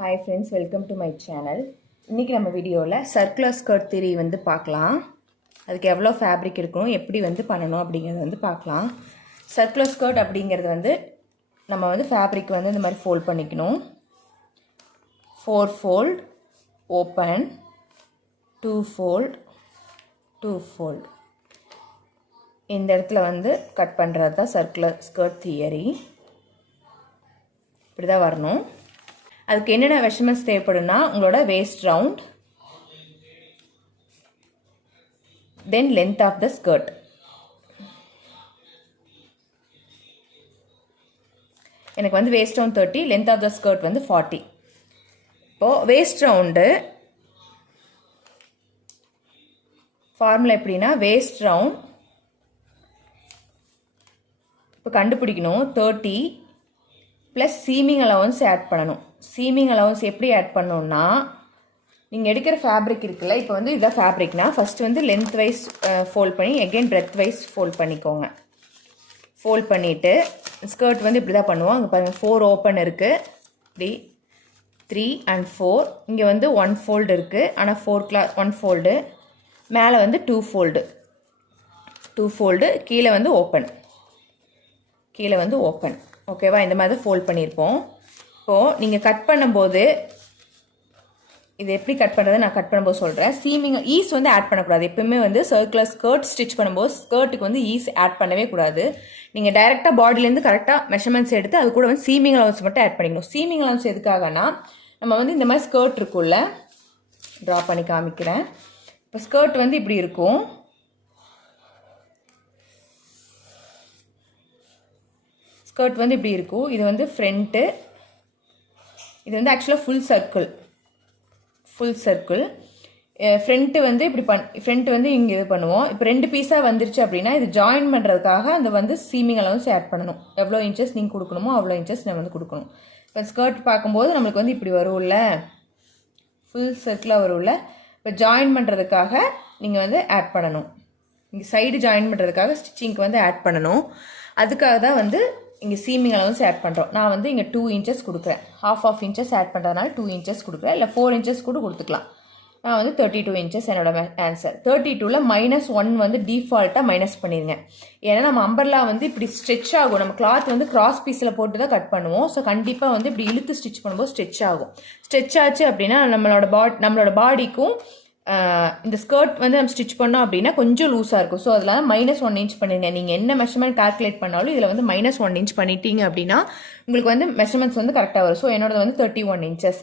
Hi friends, welcome to my channel. இன்னைக்கு நம்ம வீடியோல சர்க்குலர் ஸ்கர்ட் தியரி வந்து பார்க்கலாம். அதுக்கு எவ்வளவு ஃபேப்ரிக் இருக்கணும், எப்படி வந்து பண்ணனும் அப்படிங்கறது வந்து பார்க்கலாம். சர்க்குலர் ஸ்கர்ட் அப்படிங்கிறது வந்து நம்ம வந்து ஃபேப்ரிக் வந்து இந்த மாதிரி ஃபோல்ட் பண்ணிக்கணும். 4 fold, open, 2 fold, 2 fold. இந்த இடத்துல வந்து கட் பண்றது தான் சர்க்குலர் ஸ்கர்ட் தியரி. இப்படி தான் வரணும். அதுக்கு என்னென்ன மெஷர்மெண்ட்ஸ் தேவைப்படும்னா உங்களோட waist round, then length of the skirt. எனக்கு வந்து waist round 30, length of the skirt வந்து 40. இப்போ waist round ஃபார்முலா எப்படின்னா waist round இப்போ கண்டுபிடிக்கணும் 30 plus seaming allowance ஆட் பண்ணணும். seaming allowance எப்படி ஆட் பண்ணணும்னா நீங்கள் எடுக்கிற ஃபேப்ரிக் இருக்குல்ல, இப்போ வந்து இதான் ஃபேப்ரிக்னா ஃபஸ்ட்டு வந்து லென்த் வைஸ் ஃபோல்ட் பண்ணி எகெயின் பிரெத் வைஸ் ஃபோல்ட் பண்ணிக்கோங்க. ஃபோல்ட் பண்ணிவிட்டு ஸ்கர்ட் வந்து இப்படி தான் பண்ணுவோம். அங்கே பாருங்கள் 4 ஓப்பன் இருக்குது, இப்படி 3 and 4. இங்கே வந்து 1 ஃபோல்டு இருக்குது, ஆனால் 1 ஃபோல்டு, மேலே வந்து 2 ஃபோல்டு, கீழே வந்து ஓப்பன், ஓகேவா? இந்த மாதிரி ஃபோல்ட் பண்ணியிருப்போம். இப்போது நீங்கள் கட் பண்ணும்போது இது எப்படி கட் பண்ணுறது நான் கட் பண்ணும்போது சொல்கிறேன். சீமிங் ஈஸ் வந்து ஆட் பண்ணக்கூடாது. எப்பவுமே வந்து சர்க்குலர் ஸ்கர்ட் ஸ்டிச் பண்ணும்போது ஸ்கர்ட்டுக்கு வந்து ஈஸ் ஆட் பண்ணவே கூடாது. நீங்கள் டைரெக்டாக பாடியிலேருந்து கரெக்டாக மெஷர்மெண்ட்ஸ் எடுத்து அது கூட வந்து சீமிங் அலவன்ஸ் மட்டும் ஆட் பண்ணிக்கணும். சீமிங் அலவன்ஸ் எதுக்காகனா நம்ம வந்து இந்த மாதிரி ஸ்கர்ட் இருக்குல்ல, ட்ரா பண்ணி காமிக்கிறேன். இப்போ ஸ்கர்ட் வந்து இப்படி இருக்கும். ஸ்கர்ட் வந்து இப்படி இருக்கும். இது வந்து ஃப்ரண்ட்டு, இது வந்து ஆக்சுவலாக ஃபுல் சர்க்கிள். ஃப்ரண்ட்டு வந்து இப்படி ஃப்ரண்ட்டு வந்து இங்கே இது பண்ணுவோம். இப்போ 2 பீஸாக வந்துருச்சு அப்படின்னா இது ஜாயின் பண்ணுறதுக்காக அந்த வந்து சீமிங் அலவன்ஸ் ஆட் பண்ணணும். எவ்வளோ இன்ச்சஸ் நீங்கள் கொடுக்கணுமோ அவ்வளோ இன்ச்சஸ் நம்ம வந்து கொடுக்கணும். இப்போ ஸ்கர்ட் பார்க்கும்போது நம்மளுக்கு வந்து இப்படி வரும்ல, ஃபுல் சர்க்கிளாக வரும்ல. இப்போ ஜாயின் பண்ணுறதுக்காக நீங்கள் வந்து ஆட் பண்ணணும். இங்கே சைடு ஜாயின் பண்ணுறதுக்காக ஸ்டிச்சிங்க்கு வந்து ஆட் பண்ணணும். அதுக்காக தான் வந்து இங்கே சீமிங் அலவன்ஸ் ஆட் பண்ணுறோம். நான் வந்து இங்கே 2 inches கொடுக்குறேன். ½ inches ஆட் பண்ணுறதுனால 2 inches கொடுக்குறேன், இல்லை 4 inches கூட கொடுத்துக்கலாம். நான் வந்து 32 inches என்னோட ஆன்சர். 32ல் -1 வந்து டிஃபால்ட்டாக மைனஸ் பண்ணிடுங்க. ஏன்னா நம்ம அம்பர்லா வந்து இப்படி ஸ்ட்ரெச் ஆகும். நம்ம கிளாத் வந்து கிராஸ் பீஸில் போட்டு தான் கட் பண்ணுவோம். ஸோ கண்டிப்பாக வந்து இப்படி இழுத்து ஸ்டிச் பண்ணும்போது ஸ்ட்ரெச் ஆகும். ஸ்ட்ரெச் ஆச்சு அப்படின்னா நம்மளோட பாடிக்கும் இந்த ஸ்கர்ட் வந்து நம்ம ஸ்டிச் பண்ணோம் அப்படின்னா கொஞ்சம் லூஸாக இருக்கும். ஸோ அதில் -1 inch பண்ணிடுங்க. நீங்கள் என்ன மெஷர்மெண்ட் கால்குலேட் பண்ணாலும் இதில் வந்து -1 inch பண்ணிட்டீங்க அப்படின்னா உங்களுக்கு வந்து மெஷர்மெண்ட்ஸ் வந்து கரெக்டாக வரும். ஸோ என்னோட வந்து 31 inches.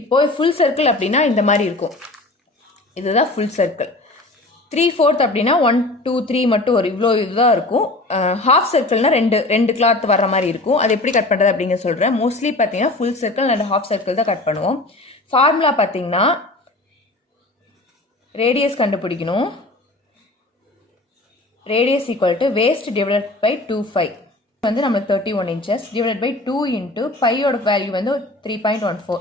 இப்போது ஃபுல் சர்க்கிள் அப்படின்னா இந்த மாதிரி இருக்கும். இதுதான் ஃபுல் சர்க்கிள். 3/4 அப்படின்னா 1 2 3 மட்டும் ஒரு இதுதான் இருக்கும். ஹாஃப் சர்க்கிள்னா ரெண்டு கிளாத் வர்ற மாதிரி இருக்கும். அது எப்படி கட் பண்ணுறது அப்படிங்க சொல்கிறேன். மோஸ்ட்லி பார்த்தீங்கன்னா full circle and half circle தான் கட் பண்ணுவோம். ஃபார்முலா பார்த்தீங்கன்னா ரேடியஸ் கண்டுபிடிக்கணும். Radius equal to waist divided by 2/5 வந்து நம்மளுக்கு 31 inches டிவைடட் பை 2 இன்ட்டு பையோட வேல்யூ வந்து 3.14.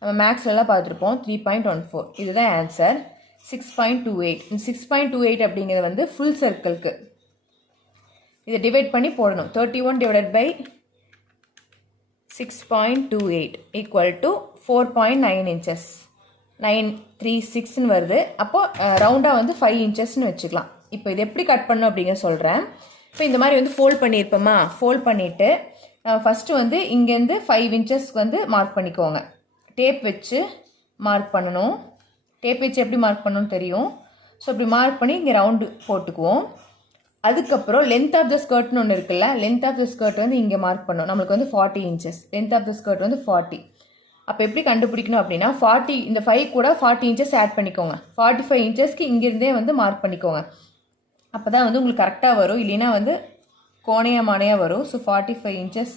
நம்ம மேக்ஸ்லாம் பார்த்துருப்போம் 3.14. இதுதான் ஆன்சர். 6.28. இந்த 6.28 அப்படிங்கிறது வந்து ஃபுல் சர்க்கிள்க்கு இதை டிவைட் பண்ணி போடணும். 31 divided by 6.28 equal to 4.9 inches. 936ன்னு வருது. அப்போது ரவுண்டாக வந்து 5 inchesன்னு வச்சுக்கலாம். இப்போ இது எப்படி கட் பண்ணணும் அப்படிங்க சொல்கிறேன். இப்போ இந்த மாதிரி வந்து ஃபோல்ட் பண்ணியிருப்போமா, ஃபோல்ட் பண்ணிவிட்டு ஃபஸ்ட்டு வந்து இங்கேருந்து 5 inches வந்து மார்க் பண்ணிக்கோங்க. டேப் வச்சு மார்க் பண்ணணும். டேப் வச்சு எப்படி மார்க் பண்ணணும்னு தெரியும். ஸோ இப்படி மார்க் பண்ணி இங்கே ரவுண்டு போட்டுக்குவோம். அதுக்கப்புறம் லென்த் ஆஃப் த ஸ்கர்ட்னு ஒன்று இருக்குல்ல, லென்த் ஆஃப் த ஸ்கர்ட் வந்து இங்கே மார்க் பண்ணணும். நம்மளுக்கு வந்து 40 inches. Length of the skirt வந்து 40. அப்போ எப்படி கண்டுபிடிக்கணும் அப்படின்னா 40 இந்த 5 கூட 40 inches ஆட் பண்ணிக்கோங்க. 45 inchesக்கு இங்கிருந்தே வந்து மார்க் பண்ணிக்கோங்க. அப்போ தான் வந்து உங்களுக்கு கரெக்டாக வரும். இல்லைன்னா வந்து கோணையாக வரும். ஸோ 45 inches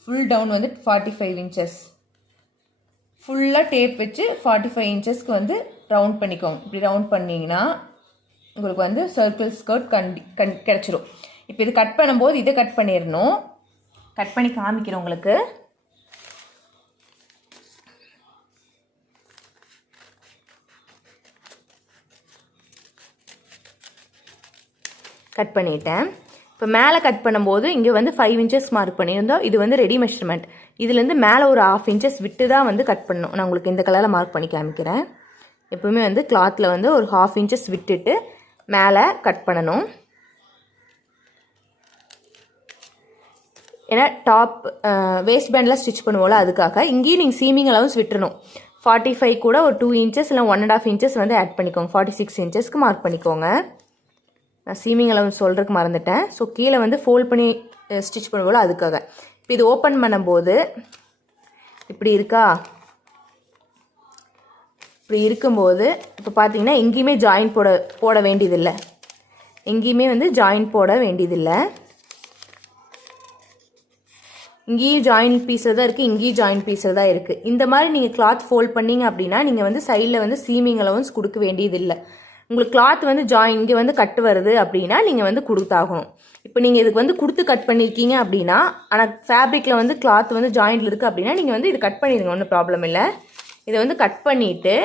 ஃபுல் டவுன் வந்து 45 inches. ஃபுல்லாக டேப் வச்சு 45 inchesக்கு வந்து ரவுண்ட் பண்ணிக்கோங்க. இப்படி ரவுண்ட் பண்ணிங்கன்னா உங்களுக்கு வந்து சர்க்கிள் ஸ்கர்ட் கிடச்சிரும். இப்போ இது கட் பண்ணும்போது இதை கட் பண்ணிடணும். கட் பண்ணி காமிக்கிறேன் உங்களுக்கு. கட் பண்ணிட்டேன். இப்போ மேலே கட் பண்ணும்போது இங்கே வந்து 5 inches மார்க் பண்ணியிருந்தோம். இது வந்து ரெடி மெஷர்மெண்ட். இதுலேருந்து மேலே ஒரு 1/2 இன்ச்சஸ் விட்டு தான் வந்து கட் பண்ணணும். நான் உங்களுக்கு இந்த கலரில் மார்க் பண்ணி காமிக்கிறேன். எப்பவுமே வந்து கிளாத்தில் வந்து ஒரு 1/2 இன்ச்சஸ் விட்டுட்டு மேலே கட் பண்ணணும். ஏன்னா டாப் வேஸ்ட் பேண்டில் ஸ்டிச் பண்ணுவோம்ல, அதுக்காக. இங்கேயும் நீங்கள் சீமிங் அலவன்ஸ் விட்டுறணும். 45 கூட ஒரு 2 இன்ச்சஸ் இல்லை 1.5 இன்ச்சஸ் வந்து ஆட் பண்ணிக்கோங்க. 46 இன்ச்சஸ்க்கு மார்க் பண்ணிக்கோங்க. நான் சீமிங் அலவன்ஸ் சொல்கிறதுக்கு மறந்துட்டேன். ஸோ கீழே வந்து ஃபோல்ட் பண்ணி ஸ்டிச் பண்ணுவோம்ல, அதுக்காக. இப்போ இது ஓப்பன் பண்ணும்போது இப்படி இருக்கா? இப்படி இருக்கும்போது இப்போ பார்த்தீங்கன்னா எங்கேயுமே ஜாயின் போட வேண்டியதில்லை. எங்கேயுமே வந்து ஜாயின் போட வேண்டியதில்லை. இங்கேயும் ஜாயின் பீஸில் தான் இருக்குது, இங்கேயும் ஜாயின் பீஸில் தான் இருக்குது. இந்த மாதிரி நீங்கள் கிளாத் ஃபோல்ட் பண்ணிங்க அப்படின்னா நீங்கள் வந்து சைடில் வந்து சீமிங் அலவன்ஸ் கொடுக்க வேண்டியதில்லை. உங்களுக்கு கிளாத் வந்து இங்கே வந்து கட்டு வருது அப்படின்னா நீங்கள் வந்து கொடுத்தாகணும். இப்போ நீங்கள் இதுக்கு வந்து கொடுத்து கட் பண்ணியிருக்கீங்க அப்படின்னா, ஆனால் ஃபேப்ரிக்கில் வந்து கிளாத் வந்து ஜாயிண்டில் இருக்குது அப்படின்னா நீங்கள் வந்து இது கட் பண்ணிடுங்க, ஒன்றும் ப்ராப்ளம் இல்லை. இதை வந்து கட் பண்ணிவிட்டு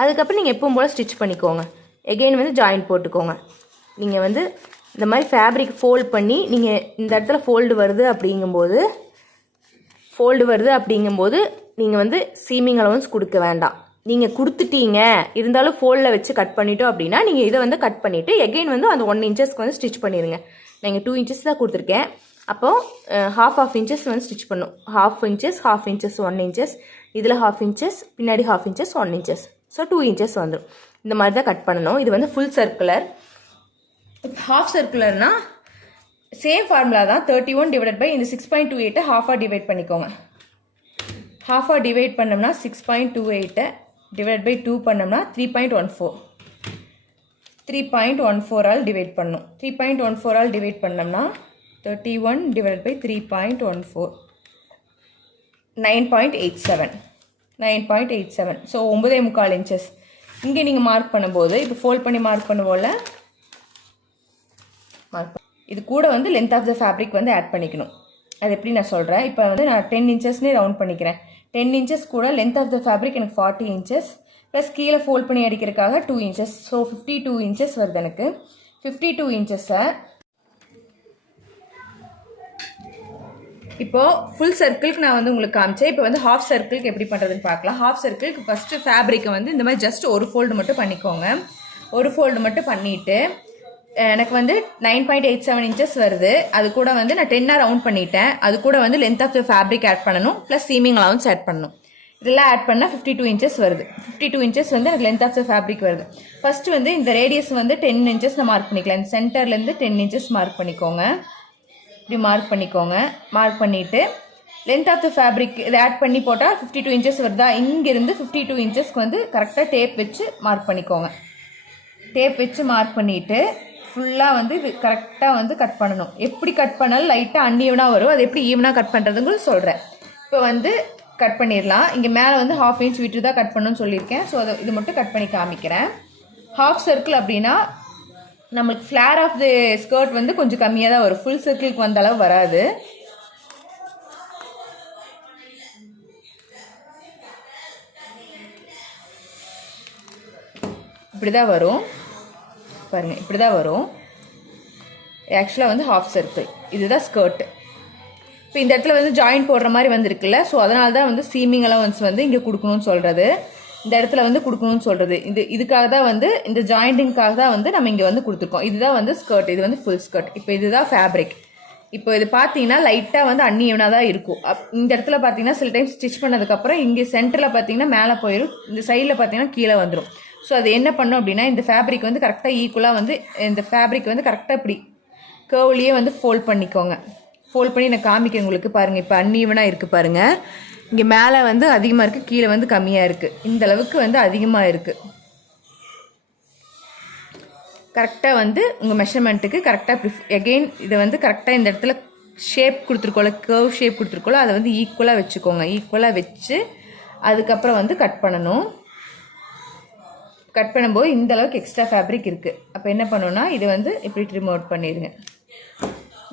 அதுக்கப்புறம் நீங்கள் எப்பவும் போல் ஸ்டிச் பண்ணிக்கோங்க. எகெயின் வந்து ஜாயின் போட்டுக்கோங்க. நீங்கள் வந்து இந்த மாதிரி ஃபேப்ரிக் ஃபோல்ட் பண்ணி நீங்கள் இந்த இடத்துல ஃபோல்டு வருது அப்படிங்கும்போது நீங்கள் வந்து சீமிங் அலவன்ஸ் கொடுக்க வேண்டாம். நீங்கள் கொடுத்துட்டீங்க, இருந்தாலும் ஃபோல்டில் வச்சு கட் பண்ணிட்டோம் அப்படின்னா நீங்கள் இதை வந்து கட் பண்ணிவிட்டு எகெயின் வந்து அந்த 1 இன்ச்சஸ்க்கு வந்து ஸ்டிச் பண்ணிடுங்க. நீங்கள் 2 இன்ச்சஸ் தான் கொடுத்துருக்கேன். அப்போது 1/2 இன்ச்சஸ் வந்து ஸ்டிச் பண்ணும். 1/2 இன்ச்சஸ் 1 இன்ச்சஸ், இதில் 1/2 இன்ச்சஸ், பின்னாடி 1/2 இன்ச்சஸ் 1 இன்ச்சஸ். ஸோ 2 இன்ச்சஸ் வந்துடும். இந்த மாதிரி தான் கட் பண்ணணும். இது வந்து ஃபுல் சர்க்குலர். ஹாஃப் சர்க்குலர்னா சேம் ஃபார்முலா தான். 31 டிவைடட் பை இந்த 6.28 ஹாஃபாக டிவைட் பண்ணிக்கோங்க. ஹாஃபாக டிவைட் பண்ணோம்னா 6.28 டிவைட் பை 2 பண்ணோம்னா 3.14. 3.14 ஆல் டிவைட் பண்ணணும். 3.14 ஆல் டிவைட் பண்ணோம்னா 31 டிவைட் பை 3.14 9.87. 9.87. So 9.25 inches. இங்கே நீங்கள் மார்க் பண்ணும்போது இப்போ ஃபோல்ட் பண்ணி மார்க் பண்ணுவோம்ல, இது கூட வந்து லென்த் ஆஃப் த ஃபேப்ரிக் வந்து ஆட் பண்ணிக்கணும். அது எப்படி நான் சொல்கிறேன். இப்போ வந்து நான் 10 இன்ச்சஸ்னே ரவுண்ட் பண்ணிக்கிறேன். 10 இன்ச்சஸ் கூட லென்த் ஆஃப் த ஃபேப்ரிக் எனக்கு 40 இன்ச்சஸ் ப்ளஸ் கீழே ஃபோல்ட் பண்ணி அடிக்கிறதுக்காக 2 இன்ச்சஸ். ஸோ 52 இன்ச்சஸ் வருது எனக்கு. 52 இன்ச்சஸை இப்போது ஃபுல் சர்க்கிளுக்கு நான் வந்து உங்களுக்கு காமிச்சேன். இப்போ வந்து ஹாஃப் சர்க்கிளுக்கு எப்படி பண்ணுறதுன்னு பார்க்கலாம். ஹாஃப் சர்க்கிளுக்கு ஃபஸ்ட்டு ஃபேப்ரிக்கை வந்து இந்த மாதிரி ஜஸ்ட் ஒரு ஃபோல்டு மட்டும் பண்ணிக்கோங்க. ஒரு ஃபோல்டு மட்டும் பண்ணிவிட்டு எனக்கு வந்து 9.87 இன்ச்சஸ் வருது. அது கூட வந்து நான் 10 ரவுண்ட் பண்ணிட்டேன். அது கூட வந்து length of the fabric add பண்ணணும், ப்ளஸ் சீமிங் அலவன்ஸ் ஆட் பண்ணணும். இதெல்லாம் ஆட் பண்ணால் 52 இன்ச்சஸ் வருது. 52 இன்ச்சஸ் வந்து எனக்கு லென்த் ஆஃப் த ஃபேப்ரிக் வருது. ஃபஸ்ட்டு வந்து இந்த ரேடியஸ் வந்து 10 இன்ச்சஸ் நான் மார்க் பண்ணிக்கலாம். இந்த சென்டர்லேருந்து 10 இன்ச்சஸ் மார்க் பண்ணிக்கோங்க. இப்படி மார்க் பண்ணிக்கோங்க. மார்க் பண்ணிவிட்டு லென்த் ஆஃப் த ஃபேப்ரிக் இதை ஆட் பண்ணி போட்டால் 52 இன்ச்சஸ் வருதா. இங்கேருந்து 52 இன்ச்சஸ்க்கு வந்து கரெக்டாக டேப் வச்சு மார்க் பண்ணிக்கோங்க. டேப் வச்சு மார்க் பண்ணிவிட்டு ஃபுல்லாக வந்து இது கரெக்டாக வந்து கட் பண்ணணும். எப்படி கட் பண்ணாலும் லைட்டாக அன்ஈவனாக வரும். அது எப்படி ஈவனாக கட் பண்ணுறதுங்கிறது சொல்கிறேன். இப்போ வந்து கட் பண்ணிடலாம். இங்கே மேலே வந்து 1/2 இன்ச் விட்டு தான் கட் பண்ணணும்னு சொல்லியிருக்கேன். ஸோ அதை இது மட்டும் கட் பண்ணி காமிக்கிறேன். ஹாஃப் சர்க்கிள் அப்படின்னா நம்மளுக்கு ஃப்ளேர் ஆஃப் தி ஸ்கர்ட் வந்து கொஞ்சம் கம்மியாக தான் வரும். ஃபுல் சர்க்கிளுக்கு வந்த அளவு வராது. இப்படி தான் வரும் பாருங்கள். இப்படி தான் வரும். ஆக்சுவலாக வந்து ஹாஃப் சர்க்கிள் இதுதான் ஸ்கர்ட்டு. இப்போ இந்த இடத்துல வந்து ஜாயின் போடுற மாதிரி வந்துருக்குல்ல. ஸோ அதனால தான் வந்து சீமிங் அலவன்ஸ் வந்து இங்கே கொடுக்கணும்னு சொல்கிறது. இந்த இடத்துல வந்து கொடுக்கணும்னு சொல்கிறது. இதுக்காக தான் வந்து இந்த ஜாயிண்டிங்காக தான் வந்து நம்ம இங்கே வந்து கொடுத்துருக்கோம். இதுதான் வந்து ஸ்கர்ட். இது வந்து ஃபுல் ஸ்கர்ட். இப்போ இதுதான் ஃபேப்ரிக். இப்போ இது பார்த்தீங்கன்னா லைட்டாக வந்து அன்ஈவனாக தான் இருக்கும். இந்த இடத்துல பார்த்தீங்கன்னா சில டைம் ஸ்டிச் பண்ணதுக்கப்புறம் இங்கே சென்டரில் பார்த்தீங்கன்னா மேலே போயிடும், இந்த சைடில் பார்த்தீங்கன்னா கீழே வந்துடும். ஸோ அது என்ன பண்ணும் அப்படின்னா இந்த ஃபேப்ரிக் வந்து கரெக்டாக ஈக்குவலாக வந்து இந்த ஃபேப்ரிக் வந்து கரெக்டாக இப்படி கர்வ்லேயே வந்து ஃபோல்ட் பண்ணிக்கோங்க. ஃபோல்ட் பண்ணி நான் காமிக்கிறேன் உங்களுக்கு. பாருங்கள் இப்போ அன்ஈவனாக இருக்குது பாருங்கள். இங்கே மேலே வந்து அதிகமாக இருக்குது, கீழே வந்து கம்மியாக இருக்குது. இந்த அளவுக்கு வந்து அதிகமாக இருக்குது. கரெக்டாக வந்து உங்கள் மெஷர்மெண்ட்டுக்கு கரெக்டாக இப்படி எகெயின் இதை வந்து கரெக்டாக இந்த இடத்துல ஷேப் கொடுத்துருக்கோல, கர்வ் ஷேப் கொடுத்துருக்கோல, அதை வந்து ஈக்குவலாக வச்சுக்கோங்க. ஈக்குவலாக வச்சு அதுக்கப்புறம் வந்து கட் பண்ணணும். கட் பண்ணும்போது இந்த அளவுக்கு எக்ஸ்ட்ரா ஃபேப்ரிக் இருக்குது. அப்போ என்ன பண்ணணும்னா இது வந்து இப்படி ட்ரிம் அவுட் பண்ணிடுங்க.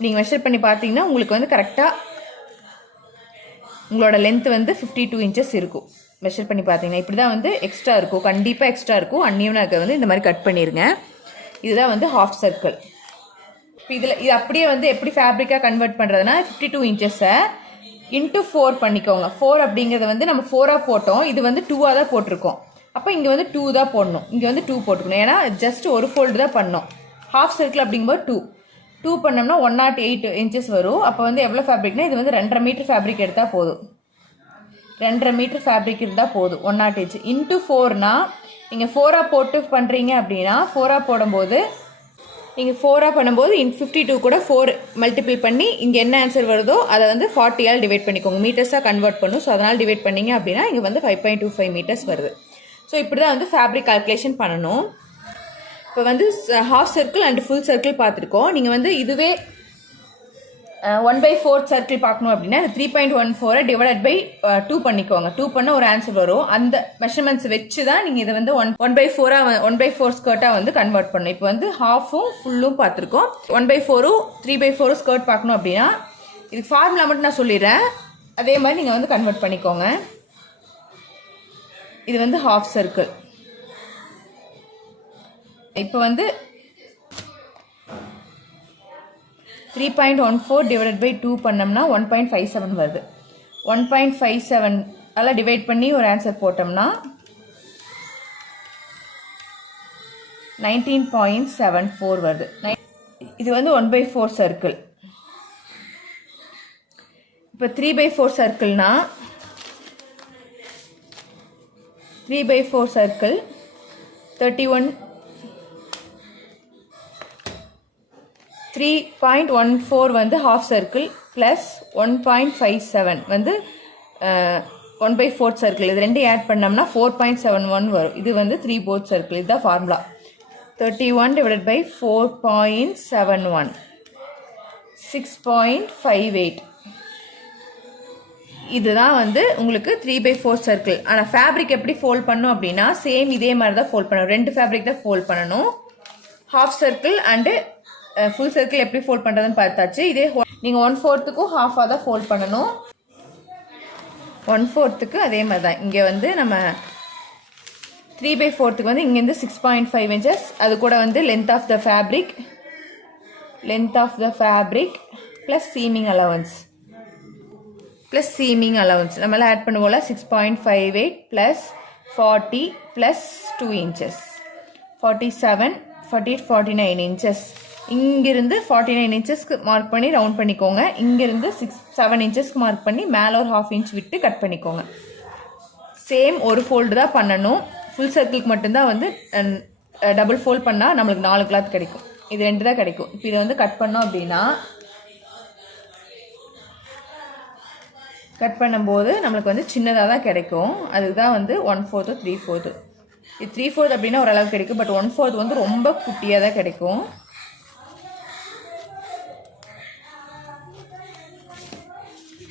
நீங்கள் மெஷர் பண்ணி பார்த்தீங்கன்னா உங்களுக்கு வந்து கரெக்டாக உங்களோட லென்த் வந்து 52 இன்ச்சஸ் இருக்கும். மெஷர் பண்ணி பார்த்தீங்கன்னா இப்படி தான் வந்து எக்ஸ்ட்ரா இருக்கும். கண்டிப்பாக எக்ஸ்ட்ரா இருக்கும். அன்னியவனாக இருக்க வந்து இந்த மாதிரி கட் பண்ணிடுங்க. இதுதான் வந்து ஹாஃப் சர்க்கிள். இப்போ இதில் இது அப்படியே வந்து எப்படி ஃபேப்ரிக்காக கன்வெர்ட் பண்ணுறதுனா 52 இன்ச்சஸை இன்ட்டு 4 பண்ணிக்கோங்க. 4 அப்படிங்கிறது வந்து நம்ம 4ஆக போட்டோம், இது வந்து 2ஆக தான் போட்டிருக்கோம். அப்போ இங்கே வந்து 2 தான் போடணும், இங்கே வந்து 2 போட்டுக்கணும். ஏன்னா ஜஸ்ட் ஒரு ஃபோல்டு தான் பண்ணோம். ஹாஃப் சர்க்கிள் அப்படிங்கும்போது 2 பண்ணோம்னா 108 இன்ச்சஸ் வரும். அப்போ வந்து எவ்வளோ ஃபேப்ரிக்னா இது வந்து 2.5 மீட்டர் ஃபேப்ரிக் எடுத்தால் போதும். 2.5 மீட்டர் ஃபேப்ரிக் இருந்தால் போதும். 108 இன்ச் இன்ட்டு 4னா நீங்கள் 4ஆக போட்டு பண்ணுறீங்க அப்படின்னா 4ஆக போடும்போது நீங்கள் 4ஆக பண்ணும்போது 52 கூட 4 மல்டிபிள் பண்ணி இங்கே என்ன ஆன்சர் வருதோ அதை வந்து 40ஆல் டிவைட் பண்ணிக்கோங்க. மீட்டர்ஸாக கன்வெர்ட் பண்ணும். ஸோ அதனால் டிவைட் பண்ணிங்க அப்படின்னா இங்கே வந்து 5.25 மீட்டர்ஸ் வருது. ஸோ இப்படி தான் வந்து ஃபேப்ரிக் கால்குலேஷன் பண்ணணும். இப்போ வந்து half circle and full circle பார்த்துருக்கோம். நீங்கள் வந்து இதுவே 1/4 சர்க்கிள் பார்க்கணும் அப்படின்னா 3.14 டிவைடட் பை 2 பண்ணிக்கோங்க. 2 பண்ண ஒரு ஆன்சர் வரும். அந்த மெஷர்மெண்ட்ஸ் வச்சு தான் நீங்கள் இதை வந்து 1/4 ஸ்கர்ட்டாக வந்து கன்வெர்ட் பண்ணணும். இப்போ வந்து ஹாஃபும் ஃபுல்லும் பார்த்துருக்கோம். 1/4 3/4 ஸ்கர்ட் பார்க்கணும் அப்படின்னா இதுக்கு ஃபார்முலா மட்டும் நான் சொல்லிடுறேன், அதே மாதிரி நீங்கள் வந்து கன்வெர்ட் பண்ணிக்கோங்க. இது வந்து ஹாஃப் சர்க்கிள். இப்போ வந்து 3.14 டிவைடட் பை 2 பண்ணோம்னா 1.57 வருது. 1.57 அதெல்லாம் டிவைட் பண்ணி ஒரு ஆன்சர் போட்டோம்னா 19.74 வருது. இது வந்து 1/4 சர்க்கிள். இப்போ 3/4 சர்க்கிள்னா 3/4 சர்க்கிள் 3.14 வந்து ஹாஃப் சர்க்கிள் ப்ளஸ் 1.57 வந்து 1/4 சர்க்கிள். இது ரெண்டு ஆட் பண்ணோம்னா 4.71 வரும். இது வந்து 3/4 சர்க்கிள். இதுதான் ஃபார்முலா. 31 divided by 4.71 6.58. இதுதான் வந்து உங்களுக்கு 3/4 சர்க்கிள். ஆனால் ஃபேப்ரிக் எப்படி ஃபோல்ட் பண்ணும் அப்படின்னா சேம் இதே மாதிரி தான் ஃபோல்ட் பண்ணணும். 2 ஃபேப்ரிக் தான் ஃபோல்ட் பண்ணணும். Half circle and full circle எப்படி ஃபோல்ட் பண்ணுறதுன்னு பார்த்தாச்சு. இதே நீங்கள் 1/4க்கும் ஹாஃபாக தான் ஃபோல்ட் பண்ணணும். 1/4க்கு அதே மாதிரி தான். இங்கே வந்து நம்ம 3/4 வந்து இங்கேருந்து 6.5 இன்ச்சஸ், அது கூட வந்து length of the fabric plus seaming allowance நம்மளாம் ஆட் பண்ணுவோம்ல. 6.58 ப்ளஸ் 40 ப்ளஸ் 2 இன்ச்சஸ் 47 48 49 இன்ச்சஸ். இங்கிருந்து 49 இன்ச்சஸ்க்கு மார்க் பண்ணி ரவுண்ட் பண்ணிக்கோங்க. இங்கிருந்து 7 இன்ச்சஸ்க்கு மார்க் பண்ணி மேலே ஒரு 1/2 இன்ச் விட்டு கட் பண்ணிக்கோங்க. சேம் ஒரு ஃபோல்டு தான் பண்ணணும். ஃபுல் சர்க்கிளுக்கு மட்டும்தான் வந்து டபுள் ஃபோல்ட் பண்ணால் நம்மளுக்கு 4 கிளாத் கிடைக்கும். இது 2 தான் கிடைக்கும். இப்போ இதை வந்து கட் பண்ணோம் அப்படின்னா கட் பண்ணும்போது நம்மளுக்கு வந்து சின்னதாக தான் கிடைக்கும். அதுக்கு தான் வந்து 1/4 3/4. இது 3/4 அப்படின்னா ஓரளவுக்கு கிடைக்கும். பட் 1/4 வந்து ரொம்ப குட்டியாக தான் கிடைக்கும்.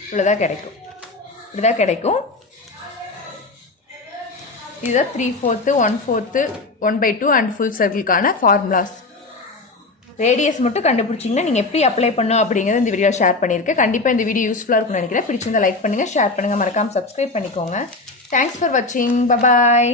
இவ்வளோதான் கிடைக்கும். இப்படிதான் கிடைக்கும். இதுதான் 3/4 1/4 1/2 அண்ட் ஃபுல் சர்க்கிளுக்கான ஃபார்முலாஸ். ரேடியஸ் மட்டும் கண்டுபிடிச்சிங்கன்னா நீங்கள் எப்படி அப்ளை பண்ணும் அப்படிங்கிறத இந்த வீடியோ ஷேர் பண்ணியிருக்கேன். கண்டிப்பாக இந்த வீடியோ யூஸ்ஃபுல்லாக இருக்கும்னு நினைக்கிறேன். பிடிச்சிருந்தா லைக் பண்ணுங்கள், ஷேர் பண்ணுங்கள், மறக்காமல் சப்ஸ்கிரைப் பண்ணிக்கோங்க. தேங்க்ஸ் ஃபார் வாட்சிங். பபாய்.